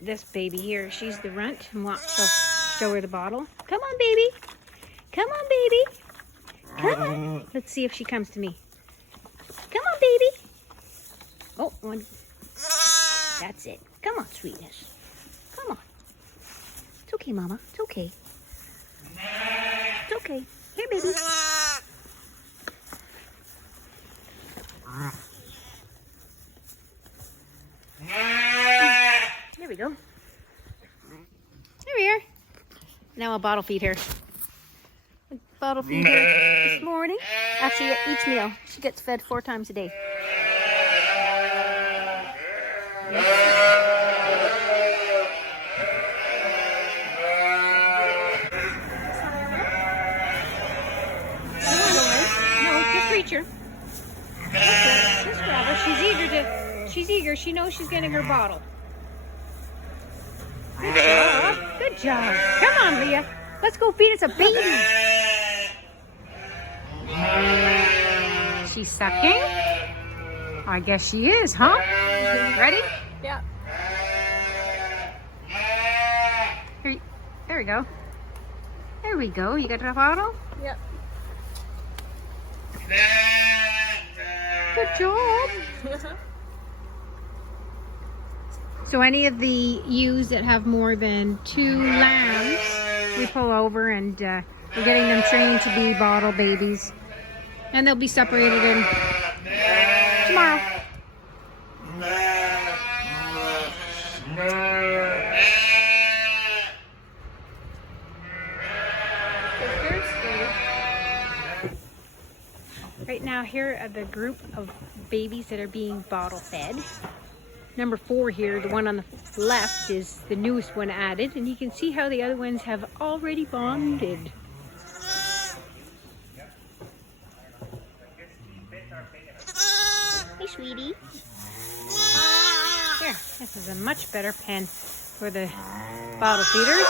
this baby here. She's the runt, and she'll show her the bottle. Come on, baby. Come on, baby. Come on. Let's see if she comes to me. Come on, baby. Oh, one. That's it. Come on, sweetness. Come on. It's okay, Mama. It's okay. It's okay. Here, baby. There we go. There we are. Now I'll bottle feed her. Bottle feed her this morning. Actually, at each meal, she gets fed 4 times a day. No, just reach her. Just grab her. She's eager. She knows she's getting her bottle. Good job. Good job. Come on, Leah. Let's go feed us a baby. She's sucking? I guess she is, huh? Ready? Yeah. There we go. There we go. You got a bottle? Yep. Good job. So any of the ewes that have more than 2 lambs, we pull over and we're getting them trained to be bottle babies. And they'll be separated in tomorrow. Right now, here are the group of babies that are being bottle fed. Number 4 here, the one on the left, is the newest one added, and you can see how the other ones have already bonded. Hey, sweetie. Here, this is a much better pen for the bottle feeders.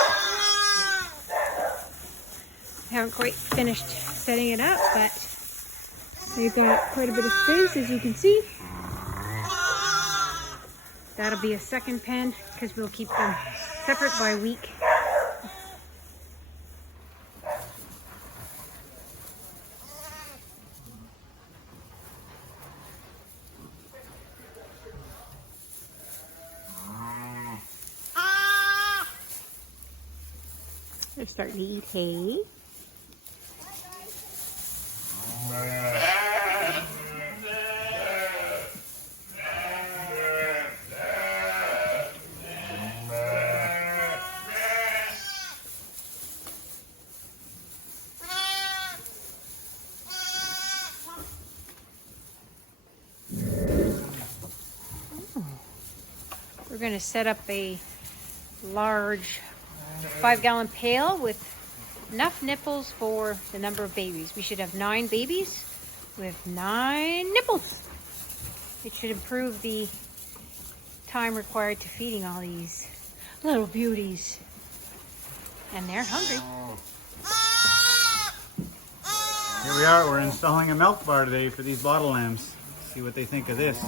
I haven't quite finished setting it up, but they've got quite a bit of space, as you can see. That'll be a second pen because we'll keep them separate by week. They're starting to eat hay. We're going to set up a large 5-gallon pail with enough nipples for the number of babies. We should have 9 babies with 9 nipples. It should improve the time required to feeding all these little beauties. And they're hungry. Here we are, we're installing a milk bar today for these bottle lambs. See what they think of this.